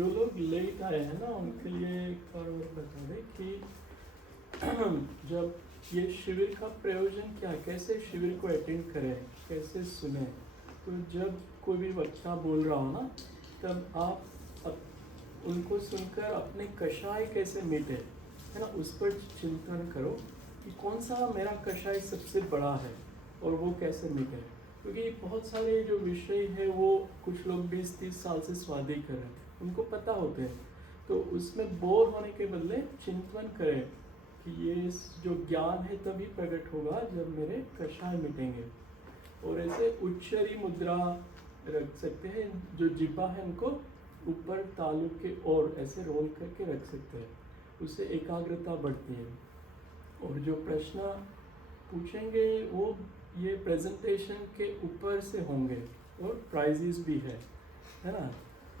जो लोग लेट आए हैं ना उनके लिए एक और बता दें कि जब ये शिविर का प्रयोजन क्या, कैसे शिविर को अटेंड करें, कैसे सुने। तो जब कोई भी वक्ता बोल रहा हो ना, तब आप उनको सुनकर अपने कषाय कैसे मिटे, है ना, उस पर चिंतन करो कि कौन सा मेरा कषाय सबसे बड़ा है और वो कैसे मिटे। क्योंकि बहुत सारे जो विषय है वो कुछ लोग 20-30 साल से स्वाध्याय कर रहे हैं, उनको पता होते हैं, तो उसमें बोर होने के बदले चिंतन करें कि ये जो ज्ञान है तभी प्रकट होगा जब मेरे कषाय मिटेंगे। और ऐसे उच्चरी मुद्रा रख सकते हैं, जो जिब्बा है उनको ऊपर तालु के ओर ऐसे रोल करके रख सकते हैं, उससे एकाग्रता बढ़ती है। और जो प्रश्न पूछेंगे वो ये प्रेजेंटेशन के ऊपर से होंगे और प्राइजेस भी है ना।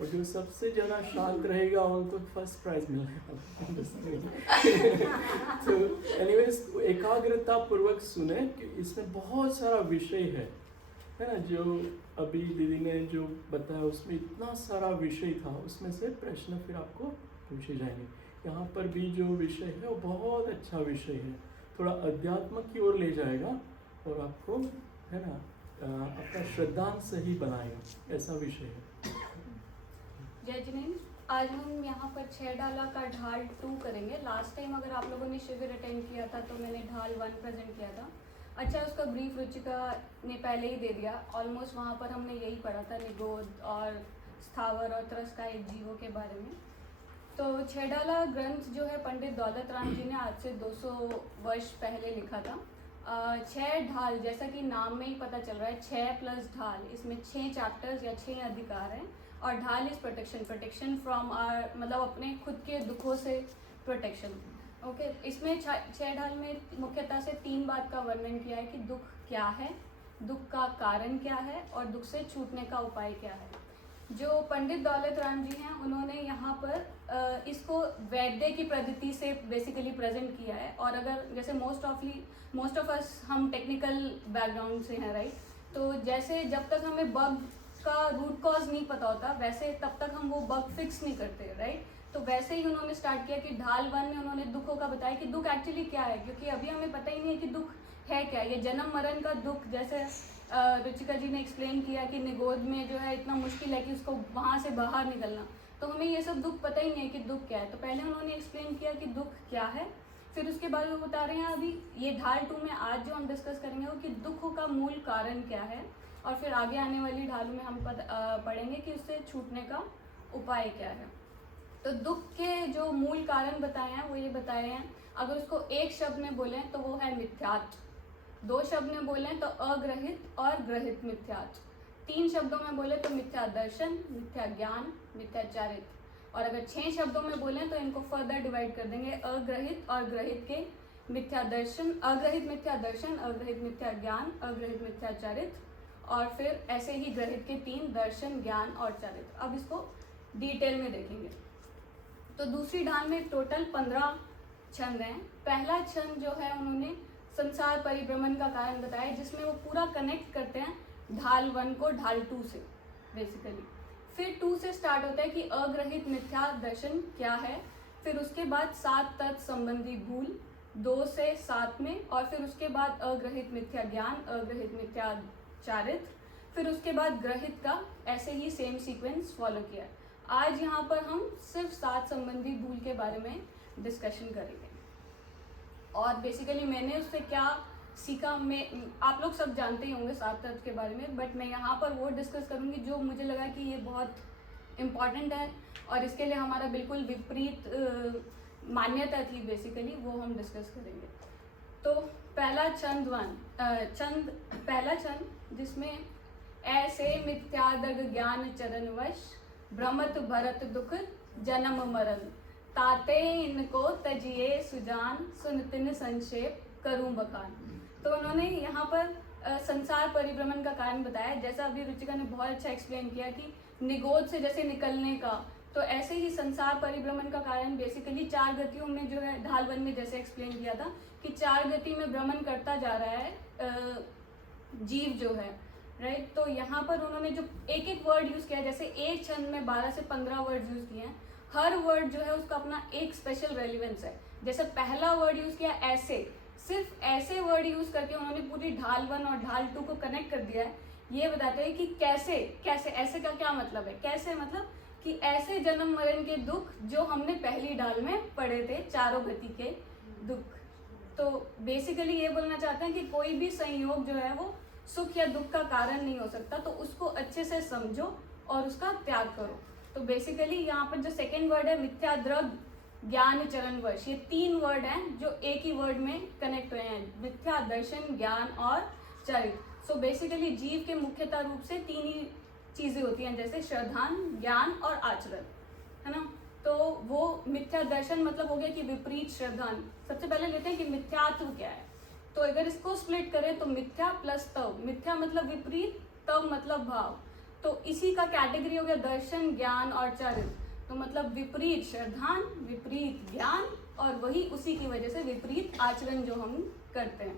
और जो सबसे ज़्यादा शांत रहेगा उनको फर्स्ट प्राइज मिलेगा। तो एनीवेज एकाग्रता पूर्वक सुने कि इसमें बहुत सारा विषय है ना। जो अभी दीदी ने जो बताया उसमें इतना सारा विषय था, उसमें से प्रश्न फिर आपको पूछे जाएंगे। यहाँ पर भी जो विषय है वो बहुत अच्छा विषय है, थोड़ा अध्यात्म की ओर ले जाएगा और आपको, है ना, आपका श्रद्धांत सही बनाएगा, ऐसा विषय है। जय जिनेन्द्र, आज हम यहाँ पर 6 ढाला का ढाल 2 करेंगे। लास्ट टाइम अगर आप लोगों ने शिविर अटेंड किया था तो मैंने ढाल 1 प्रेजेंट किया था। अच्छा, उसका ब्रीफ रुचिका ने पहले ही दे दिया। ऑलमोस्ट वहाँ पर हमने यही पढ़ा था, निगोद और स्थावर और त्रस्कायिक जीवों के बारे में। तो 6 ढाला ग्रंथ जो है पंडित दौलत राम जी ने आज से 200 वर्ष पहले लिखा था। 6 ढाल, जैसा कि नाम में ही पता चल रहा है, 6 प्लस ढाल, इसमें 6 चैप्टर्स या 6 अधिकार हैं। और ढाल इज प्रोटेक्शन फ्रॉम आर, मतलब अपने खुद के दुखों से प्रोटेक्शन। ओके, इसमें 6 ढाल में मुख्यतः से 3 बात का वर्णन किया है कि दुख क्या है, दुख का कारण क्या है और दुख से छूटने का उपाय क्या है। जो पंडित दौलत राम जी हैं उन्होंने यहाँ पर इसको वैद्य की पद्धति से बेसिकली प्रेजेंट किया है। और अगर जैसे मोस्ट ऑफ अस हम टेक्निकल बैकग्राउंड से हैं, राइट, तो जैसे जब तक हमें बग का रूट कॉज नहीं पता होता, वैसे तब तक हम वो बग फिक्स नहीं करते, राइट। तो वैसे ही उन्होंने स्टार्ट किया कि ढाल 1 में उन्होंने दुखों का बताया कि दुख एक्चुअली क्या है, क्योंकि अभी हमें पता ही नहीं है कि दुख है क्या। ये जन्म मरण का दुख, जैसे रुचिका जी ने एक्सप्लेन किया कि निगोद में जो है इतना मुश्किल है कि उसको वहाँ से बाहर निकलना, तो हमें ये सब दुख पता ही नहीं है कि दुख क्या है। तो पहले उन्होंने एक्सप्लेन किया कि दुख क्या है, फिर उसके बाद वो बता रहे हैं अभी ये ढाल 2 में आज जो हम डिस्कस करेंगे वो कि दुखों का मूल कारण क्या है, और फिर आगे आने वाली ढालों में हम पढ़ेंगे कि उससे छूटने का उपाय क्या है। तो दुख के जो मूल कारण बताए हैं वो ये बताए हैं, अगर उसको एक शब्द में बोलें तो वो है मिथ्यात्व, 2 शब्द में बोलें तो अग्रहित और ग्रहित मिथ्यात्व, 3 शब्दों में बोले तो मिथ्या दर्शन, मिथ्या ज्ञान, मिथ्याचारित्र, और अगर 6 शब्दों में बोलें तो इनको फर्दर डिवाइड कर देंगे, अग्रहित और ग्रहित के मिथ्या दर्शन, अग्रहित मिथ्या दर्शन, अग्रहित मिथ्या ज्ञान, अग्रहित मिथ्याचारित्र, और फिर ऐसे ही ग्रहित के 3 दर्शन, ज्ञान और चारित्र। अब इसको डिटेल में देखेंगे। तो दूसरी ढाल में टोटल 15 छंद हैं। पहला छंद जो है उन्होंने संसार परिभ्रमण का कारण बताया, जिसमें वो पूरा कनेक्ट करते हैं ढाल 1 को ढाल 2 से बेसिकली। फिर 2 से स्टार्ट होता है कि अग्रहित मिथ्या दर्शन क्या है, फिर उसके बाद 7 तत्व संबंधी भूल 2 से 7 में, और फिर उसके बाद अग्रहित मिथ्या ज्ञान, अग्रहित मिथ्या चारित्र, फिर उसके बाद ग्रहित का, ऐसे ही सेम सीक्वेंस फॉलो किया। आज यहाँ पर हम सिर्फ 7 संबंधी भूल के बारे में डिस्कशन करेंगे। और बेसिकली मैंने उससे क्या सीखा, मैं आप लोग सब जानते ही होंगे 7 तत्व के बारे में, बट मैं यहाँ पर वो डिस्कस करूँगी जो मुझे लगा कि ये बहुत इम्पॉर्टेंट है और इसके लिए हमारा बिल्कुल विपरीत मान्यता थी बेसिकली, वो हम डिस्कस करेंगे। तो पहला छंद जिसमें ऐसे मिथ्यादग ज्ञान चरणवश भ्रमत भरत दुख जन्म मरण, ताते इनको तजिए सुजान सुनतिन संक्षेप करूं बखान। तो उन्होंने यहाँ पर संसार परिभ्रमण का कारण बताया, जैसा अभी रुचिका ने बहुत अच्छा एक्सप्लेन किया कि निगोद से जैसे निकलने का, तो ऐसे ही संसार परिभ्रमण का कारण बेसिकली 4 गतियों में जो है ढाल 1 में जैसे एक्सप्लेन किया था कि 4 गति में भ्रमण करता जा रहा है जीव जो है, राइट। तो यहाँ पर उन्होंने जो एक एक वर्ड यूज किया, जैसे एक छंद में 12 से 15 वर्ड यूज किए हैं, हर वर्ड जो है उसका अपना एक स्पेशल रेलिवेंस है। जैसे पहला वर्ड यूज किया ऐसे, सिर्फ ऐसे वर्ड यूज करके उन्होंने पूरी ढाल 1 और ढाल 2 को कनेक्ट कर दिया है। ये बताते हैं कि कैसे कैसे, ऐसे का क्या मतलब है, कैसे मतलब कि ऐसे जन्म मरण के दुख जो हमने पहली ढाल में पढ़े थे, चारों गति के दुख। तो बेसिकली ये बोलना चाहते हैं कि कोई भी संयोग जो है वो सुख या दुख का कारण नहीं हो सकता, तो उसको अच्छे से समझो और उसका त्याग करो। तो बेसिकली यहाँ पर जो सेकेंड वर्ड है मिथ्या द्रव्य ज्ञान चरण वर्ष, ये 3 वर्ड हैं जो एक ही वर्ड में कनेक्ट हुए हैं, मिथ्या, दर्शन, ज्ञान और चरित। सो बेसिकली जीव के मुख्यतः रूप से 3 ही चीजें होती हैं, जैसे श्रद्धान, ज्ञान और आचरण, है ना। तो वो मिथ्या दर्शन मतलब हो गया कि विपरीत श्रद्धान। सबसे पहले लेते हैं कि मिथ्यात्व क्या है। तो अगर इसको स्प्लिट करें तो मिथ्या प्लस तव, मिथ्या मतलब विपरीत, तव मतलब भाव, तो इसी का कैटेगरी हो गया दर्शन, ज्ञान और चरित। तो मतलब विपरीत श्रद्धान, विपरीत ज्ञान और वही उसी की वजह से विपरीत आचरण जो हम करते हैं।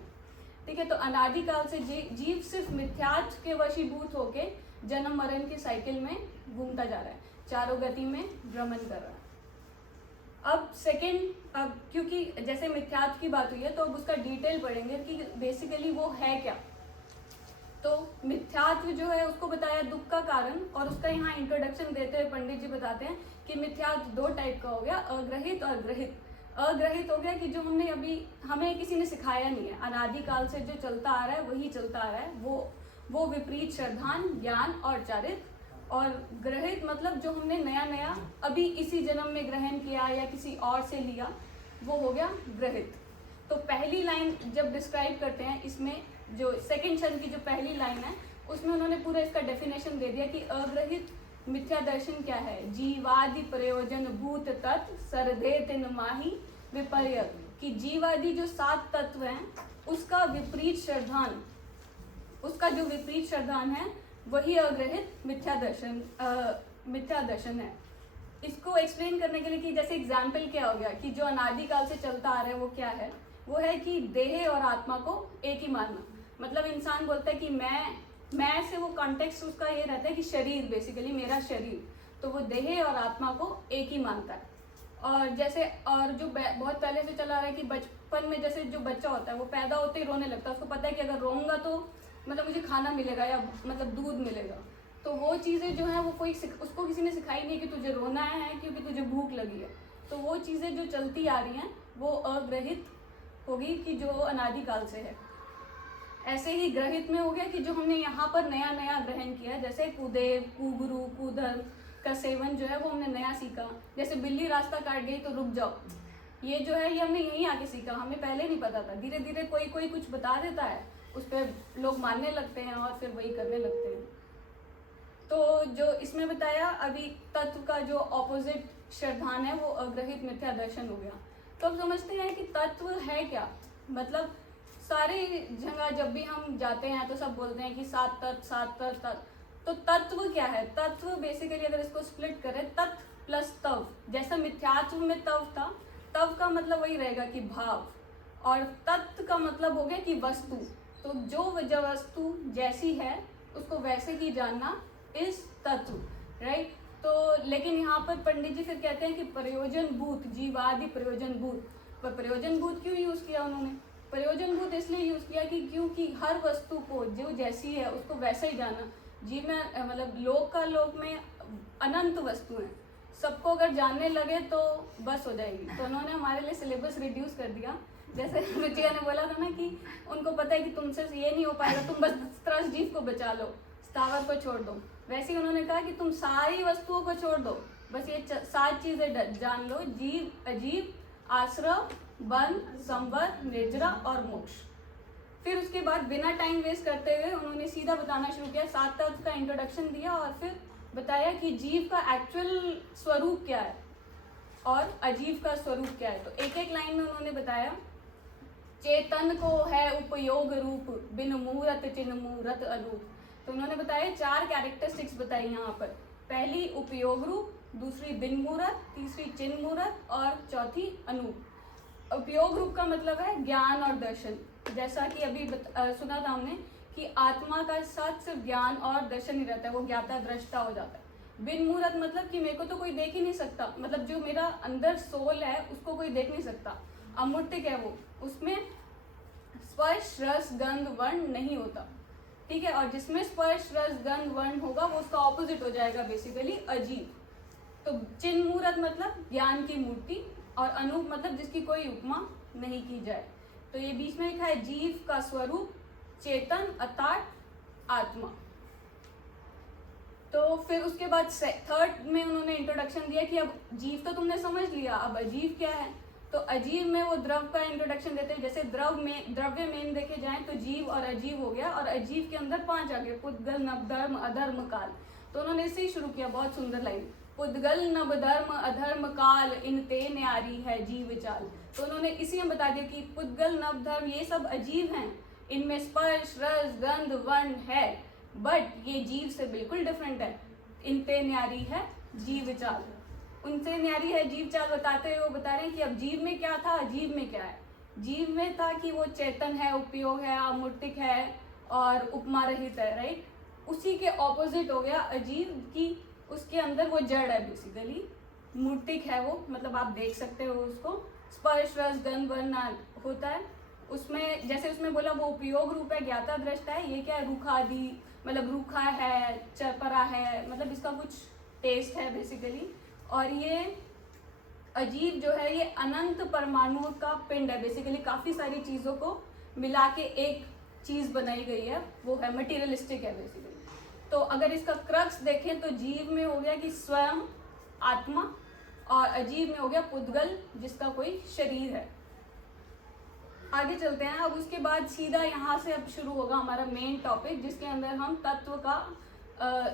ठीक है। तो अनादिकाल से जीव सिर्फ मिथ्यात्व के वशीभूत होके जन्म मरण की साइकिल में घूमता जा रहा है, चारों गति में भ्रमण कर रहा है। अब सेकेंड, अब क्योंकि जैसे मिथ्यात्व की बात हुई है तो अब उसका डिटेल पढ़ेंगे कि बेसिकली वो है क्या। तो मिथ्यात्व जो है उसको बताया दुख का कारण, और उसका यहाँ इंट्रोडक्शन देते हुए पंडित जी बताते हैं कि मिथ्यात्व 2 टाइप का हो गया, अग्रहित और ग्रहित। अग्रहित हो गया कि जो हमने अभी, हमें किसी ने सिखाया नहीं है, अनादिकाल से जो चलता आ रहा है वही चलता आ रहा है, वो विपरीत श्रद्धान, ज्ञान और चारित। और ग्रहित मतलब जो हमने नया नया अभी इसी जन्म में ग्रहण किया या किसी और से लिया, वो हो गया ग्रहित। तो पहली लाइन जब डिस्क्राइब करते हैं, इसमें जो सेकंड छंद की जो पहली लाइन है उसमें उन्होंने पूरा इसका डेफिनेशन दे दिया कि अग्रहित मिथ्या दर्शन क्या है। जीवादि प्रयोजन भूत तत्व सरदे तिन माही विपर्य, कि जीवादि जो 7 तत्व हैं उसका विपरीत श्रद्धान, उसका जो विपरीत श्रद्धान है वही अग्रहित मिथ्या दर्शन है। इसको एक्सप्लेन करने के लिए कि जैसे एग्जाम्पल क्या हो गया कि जो अनादिकाल से चलता आ रहा है वो क्या है, वो है कि देह और आत्मा को एक ही मानना। मतलब इंसान बोलता है कि मैं से वो कॉन्टेक्स्ट उसका ये रहता है कि शरीर, बेसिकली मेरा शरीर, तो वो देह और आत्मा को एक ही मानता है। और जैसे और जो बहुत पहले से चला आ रहा है कि बचपन में जैसे जो बच्चा होता है वो पैदा होते ही रोने लगता है, उसको पता है कि अगर रोऊंगा तो मतलब मुझे खाना मिलेगा या मतलब दूध मिलेगा। तो वो चीज़ें जो है वो उसको किसी ने सिखाई नहीं कि तुझे रोना है क्योंकि तुझे भूख लगी है। तो वो चीज़ें जो चलती आ रही हैं वो अग्रहित होगी कि जो अनादिकाल से है। ऐसे ही ग्रहित में हो गया कि जो हमने यहाँ पर नया नया ग्रहण किया, जैसे कुदेव, कुगुरु, कुधर्म का सेवन जो है वो हमने नया सीखा। जैसे बिल्ली रास्ता काट गई तो रुक जाओ, ये जो है ये हमने यहीं आके सीखा, हमें पहले नहीं पता था। धीरे धीरे कोई कुछ बता देता है, उस पर लोग मानने लगते हैं और फिर वही करने लगते हैं। तो जो इसमें बताया अभी तत्व का जो ऑपोजिट श्रद्धान है वो अग्रहित मिथ्या दर्शन हो गया। तो अब समझते हैं कि तत्व है क्या। मतलब सारे जगह जब भी हम जाते हैं तो सब बोलते हैं कि 7 तत्व। तो तत्व क्या है? तत्व बेसिकली अगर इसको स्प्लिट करें, तत्व प्लस तव, जैसा मिथ्यात्व में तव था, तव का मतलब वही रहेगा कि भाव, और तत्व का मतलब हो गया कि वस्तु। तो जो वस्तु जैसी है उसको वैसे ही जानना इस तत्व, राइट। तो लेकिन यहाँ पर पंडित जी फिर कहते हैं कि प्रयोजन भूत, जीवादि प्रयोजन भूत। पर प्रयोजन भूत क्यों यूज किया उन्होंने? प्रयोजन भूत इसलिए यूज किया कि क्योंकि हर वस्तु को जो जैसी है उसको वैसा ही जाना। जीव में मतलब लोक का लोक में अनंत वस्तु है, सबको अगर जानने लगे तो बस हो जाएगी। तो उन्होंने हमारे लिए सिलेबस रिड्यूस कर दिया। जैसे रुचिका ने बोला था ना कि उनको पता है कि तुमसे ये नहीं हो पाएगा, तुम बस त्रस जीव को बचा लो, स्थावर को छोड़ दो। वैसे ही उन्होंने कहा कि तुम सारी वस्तुओं को छोड़ दो, बस ये 7 चीजें जान लो, जीव, अजीव, आश्रव, बन, संवर, निर्जरा और मोक्ष। फिर उसके बाद बिना टाइम वेस्ट करते हुए उन्होंने सीधा बताना शुरू किया, 7 तत्व का इंट्रोडक्शन दिया और फिर बताया कि जीव का एक्चुअल स्वरूप क्या है और अजीव का स्वरूप क्या है। तो एक एक लाइन में उन्होंने बताया, चेतन को है उपयोग रूप, बिन मूरत चिन्ह मूरत अनूप। तो उन्होंने बताया 4 कैरेक्टरिस्टिक्स बताई यहाँ पर। पहली उपयोग रूप, दूसरी बिन मूरत, तीसरी चिन्ह मूरत और चौथी अनूप। उपयोग रूप का मतलब है ज्ञान और दर्शन। जैसा कि अभी सुना था हमने कि आत्मा का साथ सिर्फ ज्ञान और दर्शन ही रहता है, वो ज्ञाता दृष्टा हो जाता है। बिन मूर्त मतलब कि मेरे को तो कोई देख ही नहीं सकता, मतलब जो मेरा अंदर सोल है उसको कोई देख नहीं सकता। अमूर्तिक है वो, उसमें स्पर्श रस गंध वर्ण नहीं होता, ठीक है। और जिसमें स्पर्श रस गंध वर्ण होगा वो उसका ऑपोजिट हो जाएगा बेसिकली अजीव। तो चिन्ह मूर्त मतलब ज्ञान की मूर्ति, और अनूप मतलब जिसकी कोई उपमा नहीं की जाए। तो ये बीच में लिखा है जीव का स्वरूप चेतन अर्थात आत्मा। तो फिर उसके बाद थर्ड में उन्होंने इंट्रोडक्शन दिया कि अब जीव तो तुमने समझ लिया, अब अजीव क्या है। तो अजीव में वो द्रव का इंट्रोडक्शन देते हैं। जैसे द्रव्य में देखे जाएं तो जीव और अजीव हो गया, और अजीव के अंदर 5 आ गए, पुद्गल नवधर्म अधर्म काल। तो उन्होंने इससे ही शुरू किया, बहुत सुंदर लाइन, पुद्गल नवधर्म अधर्म काल इनते न्यारी है जीव चाल। तो उन्होंने इसी में बता दिया कि पुद्गल नवधर्म ये सब अजीव हैं, इनमें स्पर्श रस गंध वर्ण है, बट ये जीव से बिल्कुल डिफरेंट है। इनते न्यारी है जीव चाल, उनसे न्यारी है जीव चाल बताते हुए वो बता रहे हैं कि अब जीव में क्या था, अजीव में क्या है। जीव में था कि वो चेतन है, उपयोग है, अमूर्तिक है और उपमा रहित है, राइट। उसी के ऑपोजिट हो गया अजीव की उसके अंदर वो जड़ है बेसिकली, मूर्तिक है वो, मतलब आप देख सकते हो उसको, स्पर्श रस गंध वर्ण होता है उसमें। जैसे उसमें बोला वो उपयोग रूप है, ज्ञाता दृष्टा है। ये क्या है, रूखा आदि, मतलब रूखा है, चरपरा है, मतलब इसका कुछ टेस्ट है बेसिकली। और ये अजीब जो है ये अनंत परमाणुओं का पिंड है बेसिकली, काफी सारी चीजों को मिला के एक चीज बनाई गई है, वो है मटेरियलिस्टिक है बेसिकली। तो अगर इसका क्रक्स देखें तो जीव में हो गया कि स्वयं आत्मा, और अजीब में हो गया पुद्गल जिसका कोई शरीर है। आगे चलते हैं। अब उसके बाद सीधा यहाँ से अब शुरू होगा हमारा मेन टॉपिक, जिसके अंदर हम तत्व का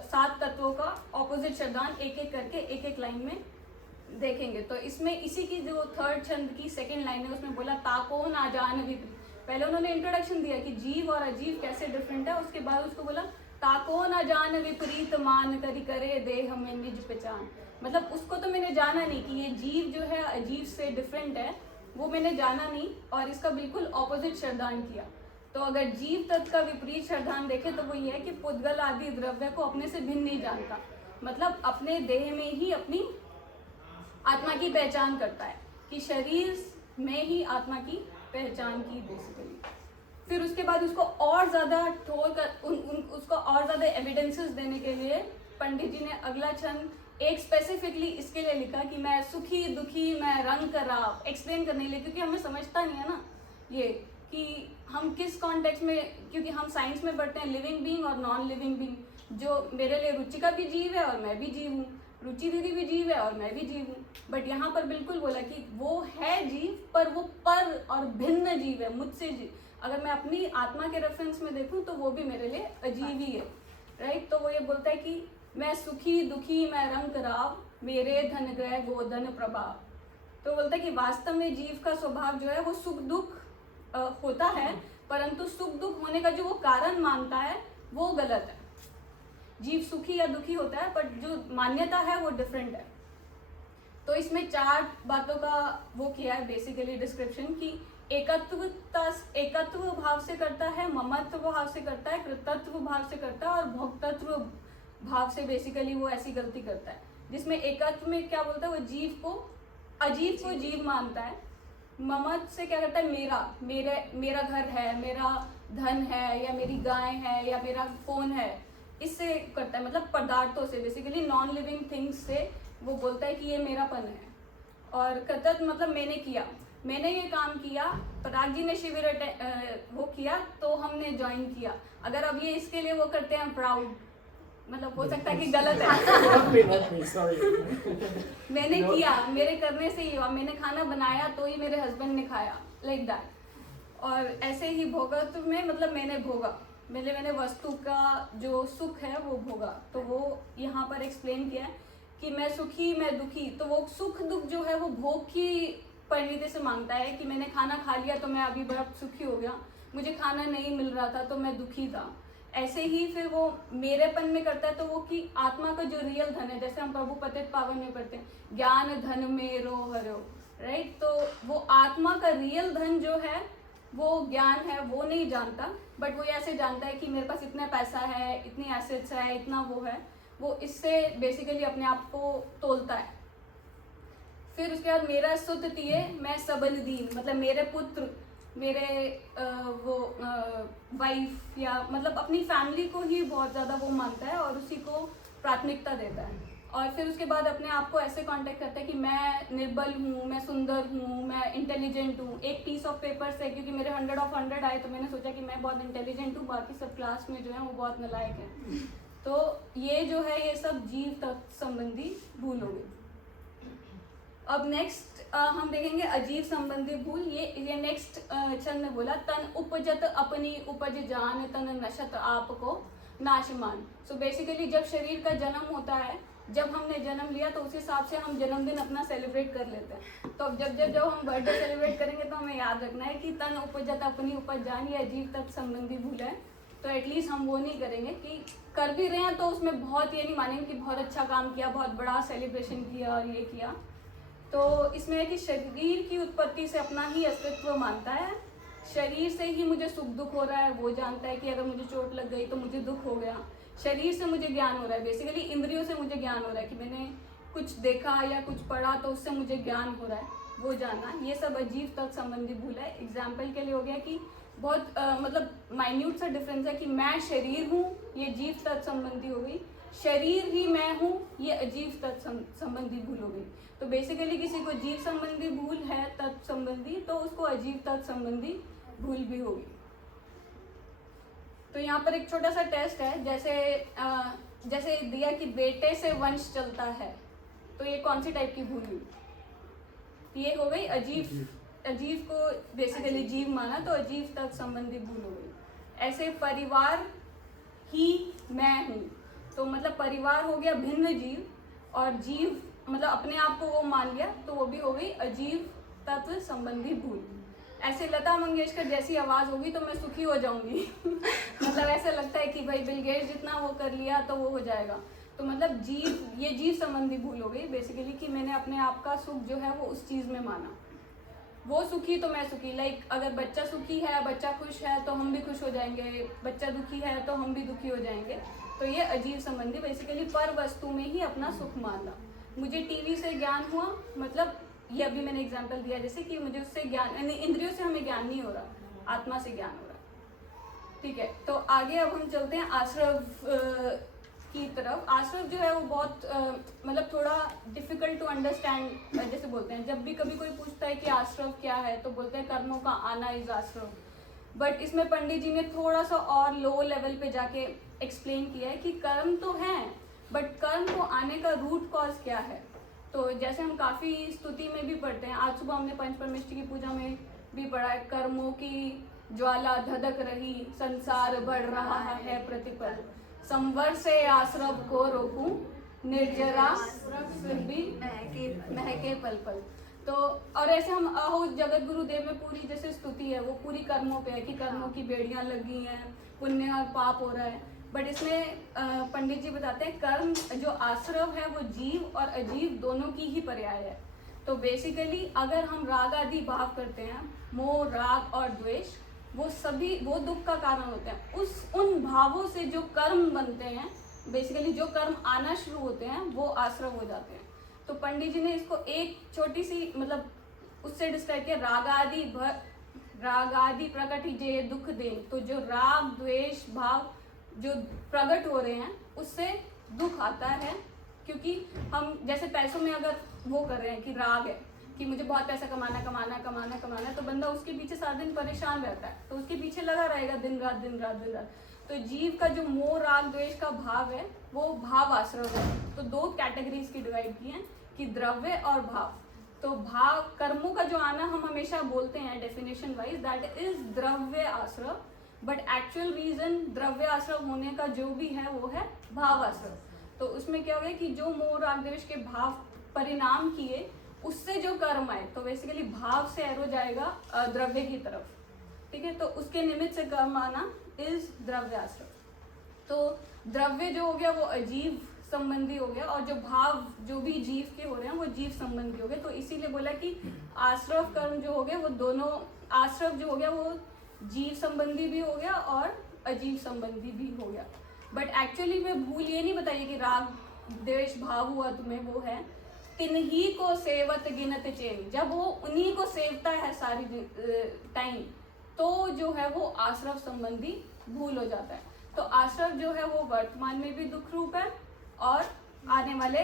7 तत्वों का ऑपोजिट शब्दांत एक एक करके एक एक लाइन में देखेंगे। तो इसमें इसी की जो थर्ड छंद की सेकंड लाइन है उसमें बोला ताको ना जान विपरीत। पहले उन्होंने इंट्रोडक्शन दिया कि जीव और अजीव कैसे डिफरेंट है, उसके बाद उसको बोला ताको ना जान विपरीत मान करी करे देह में निज पहचान। मतलब उसको तो मैंने जाना नहीं कि ये जीव जो है अजीव से डिफरेंट है, वो मैंने जाना नहीं और इसका बिल्कुल ऑपोजिट शब्दांत किया। तो अगर जीव तत्व का विपरीत शब्दांत देखें तो वो ये है कि पुद्गल आदि द्रव्य को अपने से भिन्न नहीं जानता, मतलब अपने देह में ही अपनी आत्मा की पहचान करता है, कि शरीर में ही आत्मा की पहचान की बेसिकली। फिर उसके बाद उसको और ज़्यादा ठोर कर उसको और ज़्यादा एविडेंसेस देने के लिए पंडित जी ने अगला छंद एक स्पेसिफिकली इसके लिए लिखा कि मैं सुखी दुखी मैं रंग कराव, एक्सप्लेन करने के लिए, क्योंकि हमें समझता नहीं है ना ये कि हम किस कॉन्टेक्स्ट में, क्योंकि हम साइंस में पढ़ते हैं लिविंग बीइंग और नॉन लिविंग बीइंग। जो मेरे लिए रुचिका भी जीव है और मैं भी जीव हूँ, रुचि दीदी भी जीव है और मैं भी जीव हूँ, बट यहाँ पर बिल्कुल बोला कि वो है जीव पर वो पर और भिन्न जीव है मुझसे जीव। अगर मैं अपनी आत्मा के रेफरेंस में देखूँ तो वो भी मेरे लिए अजीब ही है, राइट। तो वो ये बोलता है कि मैं सुखी दुखी मैं रंग राव, मेरे धन ग्रह गोधन प्रभाव। तो बोलता है कि वास्तव में जीव का स्वभाव जो है वो सुख दुख होता है, परंतु सुख दुख होने का जो वो कारण मानता है वो गलत है। जीव सुखी या दुखी होता है, बट जो मान्यता है वो डिफरेंट है। तो इसमें 4 बातों का वो किया है बेसिकली डिस्क्रिप्शन की एकत्व भाव से करता है, ममत्व भाव से करता है, कृतत्व भाव से करता है और भोक्तत्व भाव से बेसिकली वो ऐसी गलती करता है। जिसमें एकत्व में क्या बोलता है, वो जीव को अजीव को जीव मानता है। ममत्व से क्या करता है, मेरा घर है, मेरा धन है, या मेरी गाय है, या मेरा फोन है, इससे करता है, मतलब पदार्थों से बेसिकली नॉन लिविंग थिंग्स से वो बोलता है कि ये मेरापन है। और कृतत्व मतलब मैंने ये काम किया, पराग जी ने शिविर वो किया तो हमने ज्वाइन किया। अगर अब ये इसके लिए वो करते हैं प्राउड, मतलब हो सकता है कि गलत है मैंने किया, मेरे करने से ही हुआ, मैंने खाना बनाया तो ही मेरे हस्बैंड ने खाया, लाइक दैट। और ऐसे ही भोगत्व में मतलब मैंने भोगा, मैंने वस्तु का जो सुख है वो भोगा। तो वो यहाँ पर एक्सप्लेन किया है कि मैं सुखी मैं दुखी, तो वो सुख दुख जो है वो भोग की परिणति से मांगता है कि मैंने खाना खा लिया तो मैं अभी बड़ा सुखी हो गया, मुझे खाना नहीं मिल रहा था तो मैं दुखी था। ऐसे ही फिर वो मेरेपन में करता है, तो वो कि आत्मा का जो रियल धन है, जैसे हम प्रभु पतित पावन में पढ़ते हैं ज्ञान धन मेरो हरो, राइट। तो वो आत्मा का रियल धन जो है वो ज्ञान है वो नहीं जानता, बट वो ऐसे जानता है कि मेरे पास इतना पैसा है, इतनी एसेट्स है, इतना वो है, वो इससे बेसिकली अपने आप को तोलता है। फिर उसके बाद मेरा सुत तिये मैं सबल दीन, मतलब मेरे पुत्र, मेरे वो वाइफ या मतलब अपनी फैमिली को ही बहुत ज़्यादा वो मानता है और उसी को प्राथमिकता देता है। और फिर उसके बाद अपने आप को ऐसे कांटेक्ट करता है कि मैं निर्बल हूँ, मैं सुंदर हूँ, मैं इंटेलिजेंट हूँ। एक पीस ऑफ पेपर से, क्योंकि मेरे 100 ऑफ 100 आए तो मैंने सोचा कि मैं बहुत इंटेलिजेंट हूँ, बाकी सब क्लास में जो है वो बहुत नालायक है। तो ये जो है ये सब जीव तत्व संबंधी भूल हो गई। अब नेक्स्ट हम देखेंगे अजीव संबंधी भूल। ये नेक्स्ट चंद ने बोला, तन उपजत अपनी उपज जान, तन नशत आपको नाशमान। सो बेसिकली जब शरीर का जन्म होता है, जब हमने जन्म लिया तो उस हिसाब से हम जन्मदिन अपना सेलिब्रेट कर लेते हैं। तो अब जब हम बर्थडे सेलिब्रेट करेंगे तो हमें याद रखना है कि तन उपजत अपनी उपज जान, ये अजीव तत्व संबंधी भूल है। तो एटलीस्ट हम वो नहीं करेंगे कि कर भी रहे हैं तो उसमें बहुत ये नहीं मानेंगे कि बहुत अच्छा काम किया, बहुत बड़ा सेलिब्रेशन किया और ये किया। तो इसमें है कि शरीर की उत्पत्ति से अपना ही अस्तित्व मानता है, शरीर से ही मुझे सुख दुख हो रहा है वो जानता है कि अगर मुझे चोट लग गई तो मुझे दुख हो गया, शरीर से मुझे ज्ञान हो रहा है, बेसिकली इंद्रियों से मुझे ज्ञान हो रहा है कि मैंने कुछ देखा या कुछ पढ़ा तो उससे मुझे ज्ञान हो रहा है, वो जानना। ये सब अजीव तत्व संबंधी भूल है। एग्जाम्पल के लिए हो गया कि बहुत मतलब माइन्यूट सा डिफरेंस है कि मैं शरीर हूँ, ये जीव तत्व संबंधी हो गई, शरीर ही मैं हूँ, ये अजीव तत्व संबंधी भूल हो गई। तो बेसिकली किसी को जीव संबंधी भूल है तत्व संबंधी, तो उसको अजीव तत्व संबंधी भूल भी होगी। तो यहाँ पर एक छोटा सा टेस्ट है, जैसे दिया कि बेटे से वंश चलता है, तो ये कौन सी टाइप की भूल हुई? ये हो गई अजीव को बेसिकली जीव माना, तो अजीव तत्व संबंधी भूल हो गई। ऐसे परिवार ही मैं हूँ, तो मतलब परिवार हो गया भिन्न जीव, और जीव मतलब अपने आप को वो मान लिया, तो वो भी हो गई अजीव तत्व संबंधी भूल। ऐसे लता मंगेशकर जैसी आवाज़ होगी तो मैं सुखी हो जाऊंगी मतलब ऐसा लगता है कि भाई बिल गेट्स जितना वो कर लिया तो वो हो जाएगा। तो मतलब ये जीव संबंधी भूल हो गई बेसिकली कि मैंने अपने आप का सुख जो है वो उस चीज़ में माना, वो सुखी तो मैं सुखी। लाइक अगर बच्चा सुखी है, बच्चा खुश है तो हम भी खुश हो जाएंगे, बच्चा दुखी है तो हम भी दुखी हो जाएंगे। तो ये अजीव संबंधी बेसिकली पर वस्तु में ही अपना सुख मानना। मुझे टीवी से ज्ञान हुआ, मतलब ये अभी मैंने एग्जांपल दिया जैसे कि मुझे उससे ज्ञान, यानी इंद्रियों से हमें ज्ञान नहीं हो रहा, आत्मा से ज्ञान हो रहा। ठीक है, तो आगे अब हम चलते हैं आश्रव की तरफ। आश्रव जो है वो बहुत मतलब थोड़ा डिफिकल्ट टू अंडरस्टैंड। जैसे बोलते हैं जब भी कभी कोई पूछता है कि आश्रव क्या है तो बोलते हैं कर्मों का आना इज आश्रव। बट इसमें पंडित जी ने थोड़ा सा और लो लेवल पे जाके एक्सप्लेन किया है कि कर्म तो हैं, बट कर्म को आने का रूट कॉज क्या है। तो जैसे हम काफ़ी स्तुति में भी पढ़ते हैं, आज सुबह हमने पंच परमेष्टि की पूजा में भी पढ़ा है, कर्मों की ज्वाला धधक रही, संसार बढ़ रहा है प्रतिपल, संवर से आश्रव को रोकूं, निर्जरा फिर भी महके पल पल। तो और ऐसे हम अहो जगत गुरुदेव में पूरी जैसे स्तुति है वो पूरी कर्मों पे है कि कर्मों की बेड़ियां लगी हैं, पुण्य और पाप हो रहा है। बट इसमें पंडित जी बताते हैं कर्म जो आश्रव है वो जीव और अजीव दोनों की ही पर्याय है। तो बेसिकली अगर हम राग आदि भाव करते हैं, मोह राग और द्वेष, वो दुख का कारण होते हैं। उन भावों से जो कर्म बनते हैं, बेसिकली जो कर्म आना शुरू होते हैं वो आश्रव हो जाते हैं। तो पंडित जी ने इसको एक छोटी सी मतलब उससे डिस्क्राइब किया, राग आदि प्रकट जे दुख दे। तो जो राग द्वेष भाव जो प्रकट हो रहे हैं उससे दुख आता है, क्योंकि हम जैसे पैसों में अगर वो कर रहे हैं कि राग है कि मुझे बहुत पैसा कमाना, तो बंदा उसके पीछे सारा दिन परेशान रहता है, तो उसके पीछे लगा रहेगा दिन रात। तो जीव का जो मोह राग द्वेष का भाव है वो भाव आश्रव है। तो दो कैटेगरीज की डिवाइड की हैं कि द्रव्य और भाव। तो भाव कर्मों का जो आना हम हमेशा बोलते हैं डेफिनेशन वाइज दैट इज द्रव्य आश्रव, बट एक्चुअल रीजन द्रव्य आश्रव होने का जो भी है वो है भाव आश्रव। तो उसमें क्या हो गया कि जो मोह राग द्वेष के भाव परिणाम किए उससे जो कर्म आए, तो बेसिकली भाव से एरो जाएगा द्रव्य की तरफ। ठीक है, तो उसके निमित्त से कर्म आना इज द्रव्य आश्रव। तो द्रव्य जो हो गया वो अजीव संबंधी हो गया, और जो भाव जो भी जीव के हो रहे हैं वो जीव संबंधी हो गए। तो इसीलिए बोला कि आश्रव कर्म जो हो गए वो दोनों, आश्रव जो हो गया वो जीव संबंधी भी हो गया और अजीव संबंधी भी हो गया। बट एक्चुअली में भूल ये नहीं बताइए कि राग द्वेष भाव हुआ तुम्हें, वो है तिन्ही को सेवत गिनत चेन। जब वो उन्हीं को सेवता है सारी टाइम, तो जो है वो आश्रव संबंधी भूल हो जाता है। तो आश्रव जो है वो वर्तमान में भी दुख रूप है और आने वाले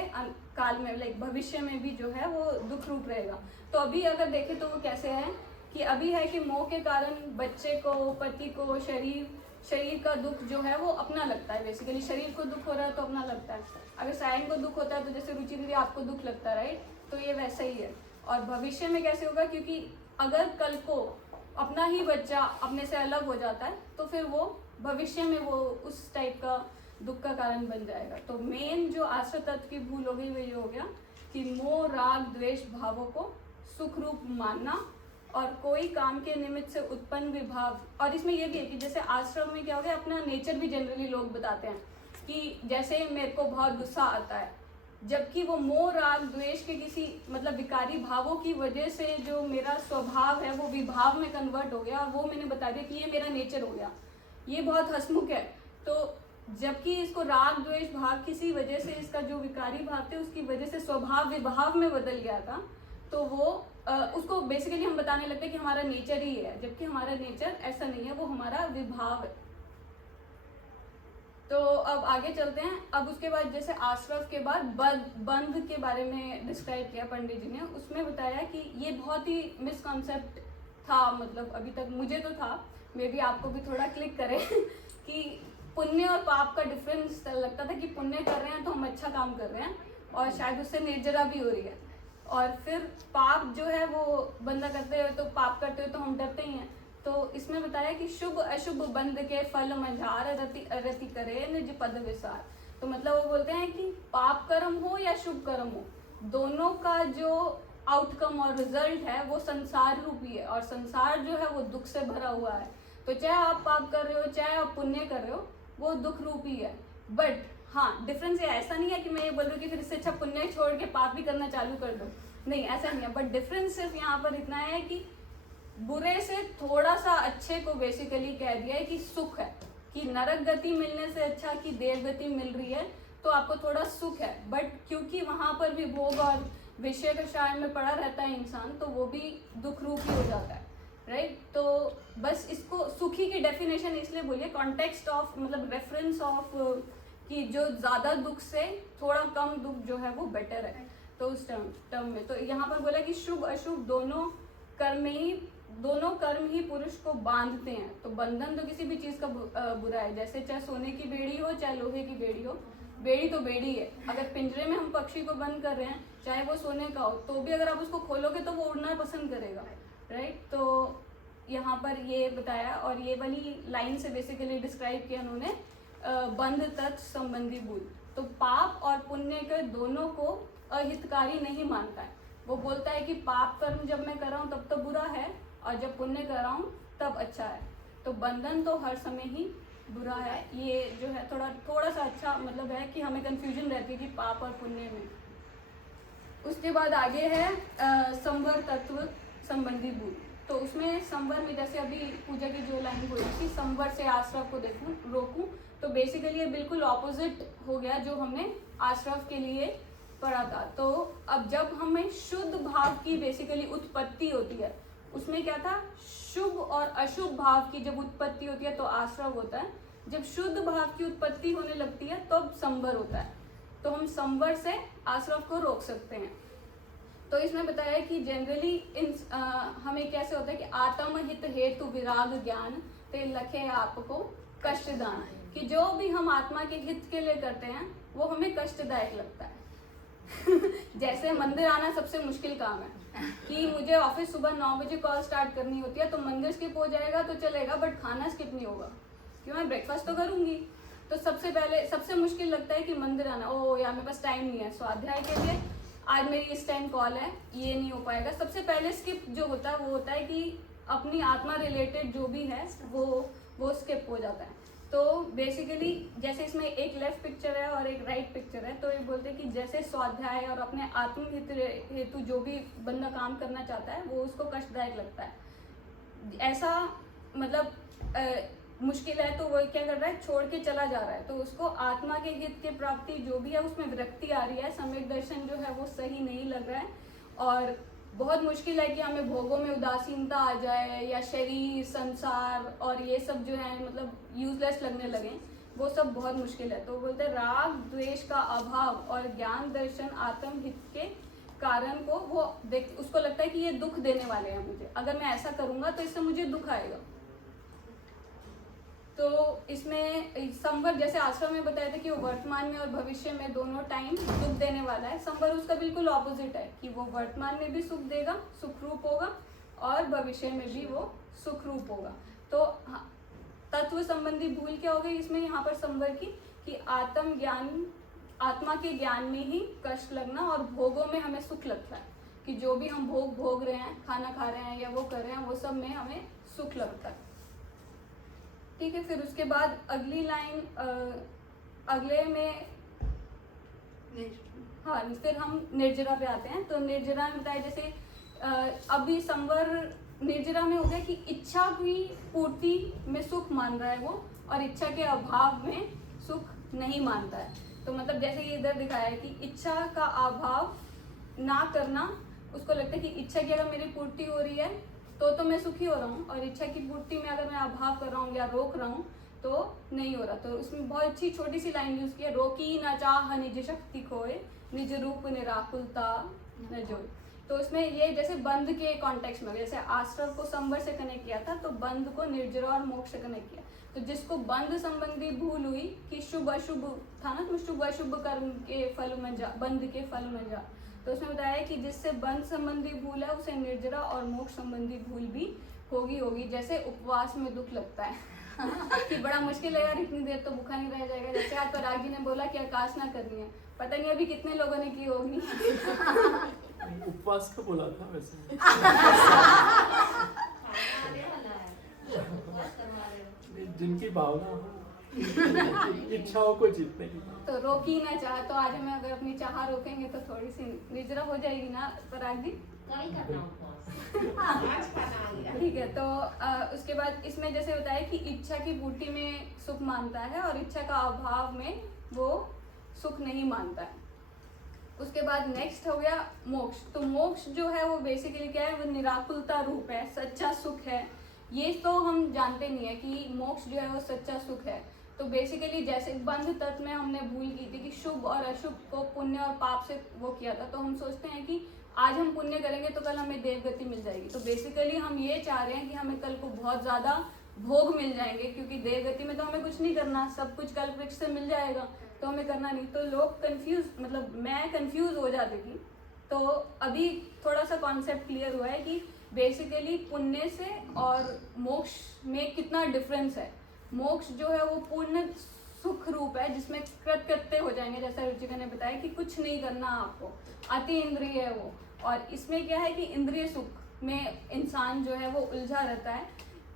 काल में, लाइक भविष्य में भी जो है वो दुख रूप रहेगा। तो अभी अगर देखें तो वो कैसे है कि अभी है कि मोह के कारण बच्चे को, पति को, शरीर का दुख जो है वो अपना लगता है। बेसिकली शरीर को दुख हो रहा है तो अपना लगता है। अगर सायन को दुख होता है तो जैसे रुचि दीदी आपको दुख लगता है, राइट? तो ये वैसा ही है। और भविष्य में कैसे होगा, क्योंकि अगर कल को अपना ही बच्चा अपने से अलग हो जाता है तो फिर वो भविष्य में वो उस टाइप का दुख का कारण बन जाएगा। तो मेन जो आश्रय तत्व की भूल हो गई वो ये हो गया कि मोह राग द्वेष भावों को सुख रूप मानना और कोई काम के निमित्त से उत्पन्न विभाव। और इसमें ये भी है कि जैसे आश्रम में क्या हो गया, अपना नेचर भी जनरली लोग बताते हैं कि जैसे मेरे को बहुत गुस्सा आता है, जबकि वो मोह राग द्वेष के किसी मतलब विकारी भावों की वजह से जो मेरा स्वभाव है वो विभाव में कन्वर्ट हो गया, और वो मैंने बता दिया कि ये मेरा नेचर हो गया। ये बहुत हंसमुख है। तो जबकि इसको राग द्वेष भाव किसी वजह से, इसका जो विकारी भाव थे उसकी वजह से स्वभाव विभाव में बदल गया था, तो वो उसको बेसिकली हम बताने लगते हैं कि हमारा नेचर ही है, जबकि हमारा नेचर ऐसा नहीं है, वो हमारा विभाव है। तो अब आगे चलते हैं। अब उसके बाद जैसे आश्रव के बाद बंध के बारे में डिस्क्राइब किया पंडित जी ने, उसमें बताया कि ये बहुत ही मिसकॉन्सेप्ट था, मतलब अभी तक मुझे तो था, मे बी आपको भी थोड़ा क्लिक करे कि पुण्य और पाप का डिफरेंस लगता था कि पुण्य कर रहे हैं तो हम अच्छा काम कर रहे हैं और शायद उससे निर्जरा भी हो रही है, और फिर पाप जो है वो बंदा करते हुए, तो पाप करते हुए तो हम डरते ही हैं। तो इसमें बताया कि शुभ अशुभ बंध के फल मंझार रति करे निज पद विसार। तो मतलब वो बोलते हैं कि पाप कर्म हो या शुभ कर्म हो, दोनों का जो आउटकम और रिजल्ट है वो संसार रूपी है, और संसार जो है वो दुख से भरा हुआ है। तो चाहे आप पाप कर रहे हो चाहे आप पुण्य कर रहे हो, वो दुख रूपी है। बट हाँ, डिफरेंस ये ऐसा नहीं है कि मैं ये बोल रही हूँ कि फिर इससे अच्छा पुण्य छोड़ के पाप भी करना चालू कर दो, नहीं, ऐसा नहीं है। बट डिफरेंस सिर्फ यहाँ पर इतना है कि बुरे से थोड़ा सा अच्छे को बेसिकली कह दिया है कि सुख है, कि नरक गति मिलने से अच्छा कि देव गति मिल रही है तो आपको थोड़ा सुख है। बट क्योंकि वहां पर भी भोग और विषय कषाय में पड़ा रहता है इंसान, तो वो भी दुख रूप ही हो जाता है, राइट? तो बस इसको सुखी की डेफिनेशन इसलिए बोलिए कॉन्टेक्स्ट ऑफ, मतलब रेफरेंस ऑफ, कि जो ज्यादा दुख से थोड़ा कम दुख जो है वो बेटर है, तो उस टर्म में। तो यहाँ पर बोला कि शुभ अशुभ दोनों कर्म ही पुरुष को बांधते हैं। तो बंधन तो किसी भी चीज का बुरा है, जैसे चाहे सोने की बेड़ी हो चाहे लोहे की बेड़ी हो, बेड़ी तो बेड़ी है। अगर पिंजरे में हम पक्षी को बंद कर रहे हैं, चाहे वो सोने का हो, तो भी अगर आप उसको खोलोगे तो वो उड़ना पसंद करेगा, राइट? तो यहाँ पर ये बताया, और ये वाली लाइन से बेसिकली डिस्क्राइब किया उन्होंने बंध तत्व संबंधी भूल। तो पाप और पुण्य के दोनों को अहितकारी नहीं मानता है। वो बोलता है कि पाप कर्म जब मैं कर रहा हूँ तब तो बुरा है, और जब पुण्य कर रहा हूँ तब अच्छा है। तो बंधन तो हर समय ही बुरा है। ये जो है थोड़ा सा अच्छा मतलब है कि हमें कंफ्यूजन रहती है कि पाप और पुण्य में। उसके बाद आगे है संवर तत्व संबंधी भूल। तो उसमें संवर में जैसे अभी पूजा की जो लाइन बोली थी, संवर से आश्रव को रोकूं, तो बेसिकली ये बिल्कुल ऑपोजिट हो गया जो हमने आश्रव के लिए पढ़ा था। तो अब जब हमें शुद्ध भाव की बेसिकली उत्पत्ति होती है, उसमें क्या था, शुभ और अशुभ भाव की जब उत्पत्ति होती है तो आश्रव होता है। जब शुद्ध भाव की उत्पत्ति होने लगती है तो अब संवर होता है। तो हम संवर से आश्रव को रोक सकते हैं। तो इसमें बताया कि जनरली हमें कैसे होता है कि आत्म हित हेतु विराग ज्ञान ते लखे आपको कष्टदान, कि जो भी हम आत्मा के हित के लिए करते हैं वो हमें कष्टदायक लगता है। जैसे मंदिर आना सबसे मुश्किल काम है कि मुझे ऑफिस सुबह 9 बजे कॉल स्टार्ट करनी होती है, तो मंदिर स्किप हो जाएगा तो चलेगा, बट खाना स्किप नहीं होगा, क्यों, मैं ब्रेकफास्ट तो करूंगी। तो सबसे पहले सबसे मुश्किल लगता है कि मंदिर आना, ओ यार मेरे पास टाइम नहीं है स्वाध्याय के लिए, आज मेरी इस टाइम कॉल है, ये नहीं हो पाएगा। सबसे पहले स्किप जो होता है वो होता है कि अपनी आत्मा रिलेटेड जो भी है वो स्किप हो जाता है। तो बेसिकली जैसे इसमें एक लेफ्ट पिक्चर है और एक राइट पिक्चर है, तो ये बोलते हैं कि जैसे स्वाध्याय और अपने आत्महित हेतु जो भी बंदा काम करना चाहता है वो उसको कष्टदायक लगता है। ऐसा मतलब मुश्किल है तो वो क्या कर रहा है, छोड़ के चला जा रहा है, तो उसको आत्मा के हित के प्राप्ति जो भी है उसमें विरक्ति आ रही है, सम्यक दर्शन जो है वो सही नहीं लग रहा है, और बहुत मुश्किल है कि हमें भोगों में उदासीनता आ जाए या शरीर संसार और ये सब जो है मतलब यूजलेस लगने लगे, वो सब बहुत मुश्किल है। तो बोलते हैं राग द्वेष का अभाव और ज्ञान दर्शन आत्म हित के कारण को वो उसको लगता है कि ये दुख देने वाले हैं मुझे, अगर मैं ऐसा करूंगा तो इससे मुझे दुख आएगा। तो इसमें संवर जैसे आश्रम में बताया था कि वो वर्तमान में और भविष्य में दोनों टाइम सुख देने वाला है, संवर उसका बिल्कुल ऑपोजिट है कि वो वर्तमान में भी सुख देगा, सुखरूप होगा, और भविष्य में भी वो सुखरूप होगा। तो तत्व संबंधी भूल क्या हो गई इसमें यहाँ पर संवर की, कि आत्मा के ज्ञान में ही कष्ट लगना और भोगों में हमें सुख लगता है, कि जो भी हम भोग रहे हैं, खाना खा रहे हैं या वो कर रहे हैं, वो सब में हमें सुख लगता है। ठीक है, फिर उसके बाद अगली लाइन अगले में हाँ, फिर हम निर्जरा पे आते हैं। तो निर्जरा में बताया जैसे अभी संवर निर्जरा में हो गया कि इच्छा की पूर्ति में सुख मान रहा है वो, और इच्छा के अभाव में सुख नहीं मानता है। तो मतलब जैसे ये इधर दिखाया है कि इच्छा का अभाव ना करना, उसको लगता है कि इच्छा की अगर मेरी पूर्ति हो रही है तो मैं सुखी हो रहा हूँ, और इच्छा की पूर्ति में अगर मैं अभाव कर रहा हूँ या रोक रहा हूँ तो नहीं हो रहा। तो उसमें बहुत अच्छी छोटी सी लाइन यूज की है, रोकी न चाह निज शक्ति खोए, निज रूप निराकुलता न जोए। तो उसमें ये जैसे बंध के कॉन्टेक्स्ट में, जैसे आश्रम को संवर से कनेक्ट किया था, तो बंध को निर्जरा और मोक्ष से कनेक्ट किया। तो जिसको बंध संबंधी भूल हुई कि शुभ अशुभ था ना, तो शुभ अशुभ कर्म के फल में जा, बंध के फल में जा, तो उसमें बताया कि जिससे बंध संबंधी भूल है उसे निर्जरा और मोक्ष संबंधी भूल भी होगी। जैसे उपवास में दुख लगता है कि बड़ा मुश्किल है यार, इतनी देर तो भूखा नहीं रह जाएगा। जैसे आज तो रागी ने बोला कि आकाशना करनी है, पता नहीं अभी कितने लोगों ने की होगी। उपवास का बोला था वैसे। जिनकी भावना हो, इच्छाओं को जीतने की, तो रोकी ना चाह, तो आज हमें अगर अपनी चाह रोकेंगे तो थोड़ी सी निर्जरा हो जाएगी ना पराग जी। ठीक है, तो उसके बाद इसमें जैसे बताया कि इच्छा की पूर्ति में सुख मानता है और इच्छा का अभाव में वो सुख नहीं मानता है। उसके बाद नेक्स्ट हो गया मोक्ष। तो मोक्ष जो है वो बेसिकली क्या है, वो निराकुलता रूप है, सच्चा सुख है। ये तो हम जानते नहीं है कि मोक्ष जो है वो सच्चा सुख है। तो बेसिकली जैसे बंध तत्व में हमने भूल की थी कि शुभ और अशुभ को पुण्य और पाप से वो किया था, तो हम सोचते हैं कि आज हम पुण्य करेंगे तो कल हमें देवगति मिल जाएगी। तो बेसिकली हम ये चाह रहे हैं कि हमें कल को बहुत ज़्यादा भोग मिल जाएंगे, क्योंकि देवगति में तो हमें कुछ नहीं करना, सब कुछ कल्प वृक्ष से मिल जाएगा, तो हमें करना नहीं। तो लोग कंफ्यूज, मतलब मैं कंफ्यूज हो जाती थी। तो अभी थोड़ा सा कॉन्सेप्ट क्लियर हुआ है कि बेसिकली पुण्य से और मोक्ष में कितना डिफरेंस है। मोक्ष जो है वो पूर्ण सुख रूप है, जिसमें कृत्य हो जाएंगे, जैसा रुचिका ने बताया कि कुछ नहीं करना आपको, अति इंद्रिय है वो। और इसमें क्या है कि इंद्रिय सुख में इंसान जो है वो उलझा रहता है,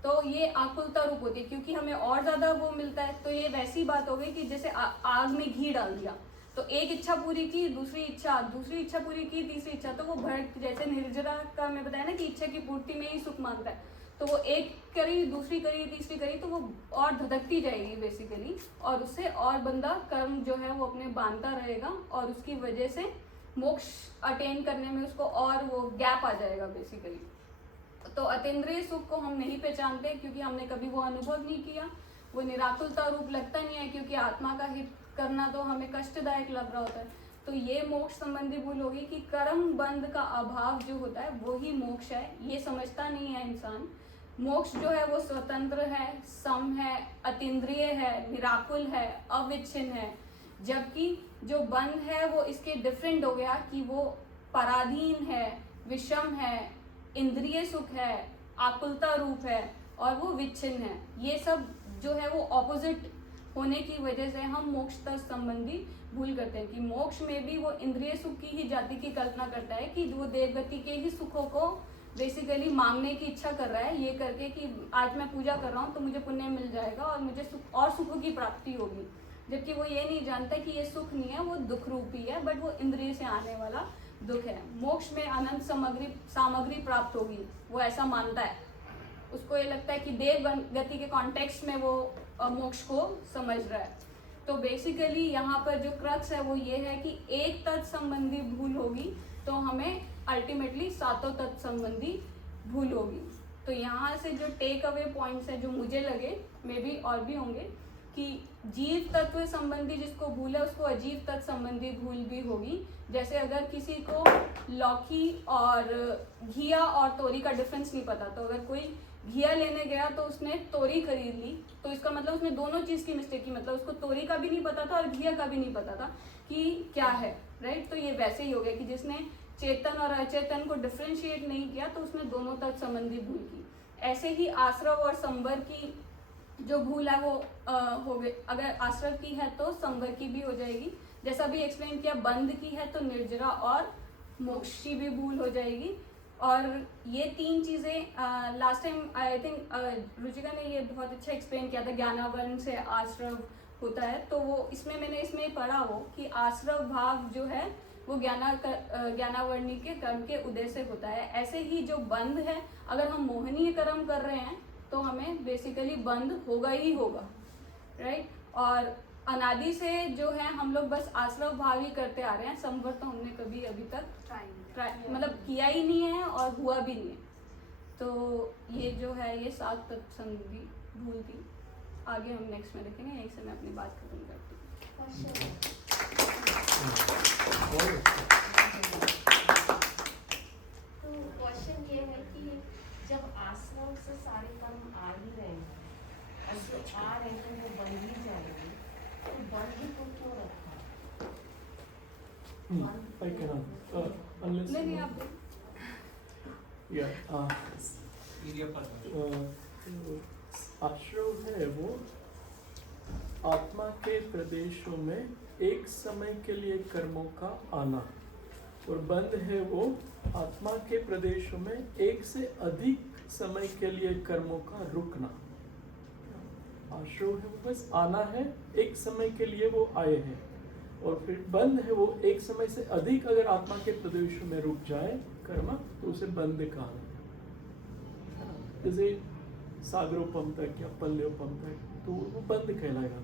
तो ये आकुलता रूप होती है, क्योंकि हमें और ज्यादा वो मिलता है। तो ये वैसी बात हो गई कि जैसे आग में घी डाल दिया, तो एक इच्छा पूरी की, दूसरी इच्छा पूरी की, तीसरी इच्छा, तो वो भड़क, जैसे निर्जरा का मैं बताया ना कि इच्छा की पूर्ति में ही सुख मानता है, तो वो एक करी, दूसरी करी, तीसरी करी, तो वो और धधकती जाएगी बेसिकली, और उससे और बंदा कर्म जो है वो अपने बांधता रहेगा, और उसकी वजह से मोक्ष अटेन करने में उसको और वो गैप आ जाएगा बेसिकली। तो अतीन्द्रिय सुख को हम नहीं पहचानते, क्योंकि हमने कभी वो अनुभव नहीं किया। वो निराकुलता रूप लगता नहीं है, क्योंकि आत्मा का हित करना तो हमें कष्टदायक लग रहा होता है। तो ये मोक्ष संबंधी भूल होगी कि कर्म बंध का अभाव जो होता है वो ही मोक्ष है, ये समझता नहीं है इंसान। मोक्ष जो है वो स्वतंत्र है, सम है, अतीन्द्रिय है, निराकुल है, अविच्छिन्न है। जबकि जो बंध है वो इसके डिफरेंट हो गया कि वो पराधीन है, विषम है, इंद्रिय सुख है, आकुलता रूप है, और वो विच्छिन्न है। ये सब जो है वो ऑपोजिट होने की वजह से हम मोक्ष तक संबंधी भूल करते हैं कि मोक्ष में भी वो इंद्रिय सुख की ही जाति की कल्पना करता है कि वो देवगति के ही सुखों को बेसिकली मांगने की इच्छा कर रहा है, ये करके कि आज मैं पूजा कर रहा हूँ तो मुझे पुण्य मिल जाएगा और मुझे सुख और सुखों की प्राप्ति होगी। जबकि वो ये नहीं जानता कि ये सुख नहीं है, वो दुख रूपी है, बट वो इंद्रिय से आने वाला दुख है। मोक्ष में अनंत सामग्री प्राप्त होगी, वो ऐसा मानता है। उसको ये लगता है कि देव गति के कॉन्टेक्स्ट में वो मोक्ष को समझ रहा है। तो बेसिकली यहाँ पर जो क्रक्स है वो ये है कि एक तत् संबंधी भूल होगी तो हमें अल्टीमेटली सातों तत् संबंधी भूल होगी। तो यहाँ से जो टेक अवे पॉइंट्स है जो मुझे लगे, मे बी और भी होंगे, कि जीव तत्व संबंधी जिसको भूल है उसको अजीव तत्व संबंधी भूल भी होगी। जैसे अगर किसी को लौकी और घिया और तोरी का डिफरेंस नहीं पता, तो अगर कोई घिया लेने गया तो उसने तोरी खरीद ली, तो इसका मतलब उसने दोनों चीज़ की मिस्टेक की, मतलब उसको तोरी का भी नहीं पता था और घिया का भी नहीं पता था कि क्या है, राइट। तो ये वैसे ही हो गया कि जिसने चेतन और अचेतन को डिफ्रेंशिएट नहीं किया तो उसने दोनों तत्व संबंधी भूल की। ऐसे ही आश्रव और संवर की जो भूल है वो हो गई। अगर आश्रव की है तो संवर की भी हो जाएगी। जैसा भी एक्सप्लेन किया, बंध की है तो निर्जरा और मोक्ष की भी भूल हो जाएगी। और ये तीन चीज़ें last time I think Ruchika ने ये बहुत अच्छा एक्सप्लेन किया था, ज्ञानावरण से आश्रव होता है। तो वो मैंने इसमें पढ़ा हो कि आश्रव भाव जो है वो ज्ञानावर्णी के कर्म के उदय से होता है। ऐसे ही जो बंध है, अगर हम मोहनीय कर्म कर रहे हैं तो हमें बेसिकली बंध होगा ही होगा, राइट। और अनादि से जो है हम लोग बस आश्रव भाव ही करते आ रहे हैं, संवर तो हमने कभी अभी तक मतलब किया ही नहीं है और हुआ भी नहीं है। तो ये जो है ये 7 तत्संगी भूल थी। आगे हम नेक्स्ट में देखेंगे, यहीं से मैं अपनी बात खत्म करती हूँ। तो क्वेश्चन ये है कि जब आश्रम से सारे कर्म आ ही रहे हैं, ऐसे आ रहे हैं तो वो बन ही जाएंगे, तो बन ही को क्यों रखा? I cannot, unless नहीं आप आश्रव है वो आत्मा के प्रदेशों में एक समय के लिए कर्मों का आना, और बंध है वो आत्मा के प्रदेशों में एक से अधिक समय के लिए कर्मों का रुकना। आश्रव है वो बस आना है, एक समय के लिए वो आए हैं, और फिर बंध है वो एक समय से अधिक अगर आत्मा के प्रदेशों में रुक जाए कर्म तो उसे बंध कहा है। जैसे सागरोपम तक या पल्योपम तक, तो वो बंध कहलाएगा।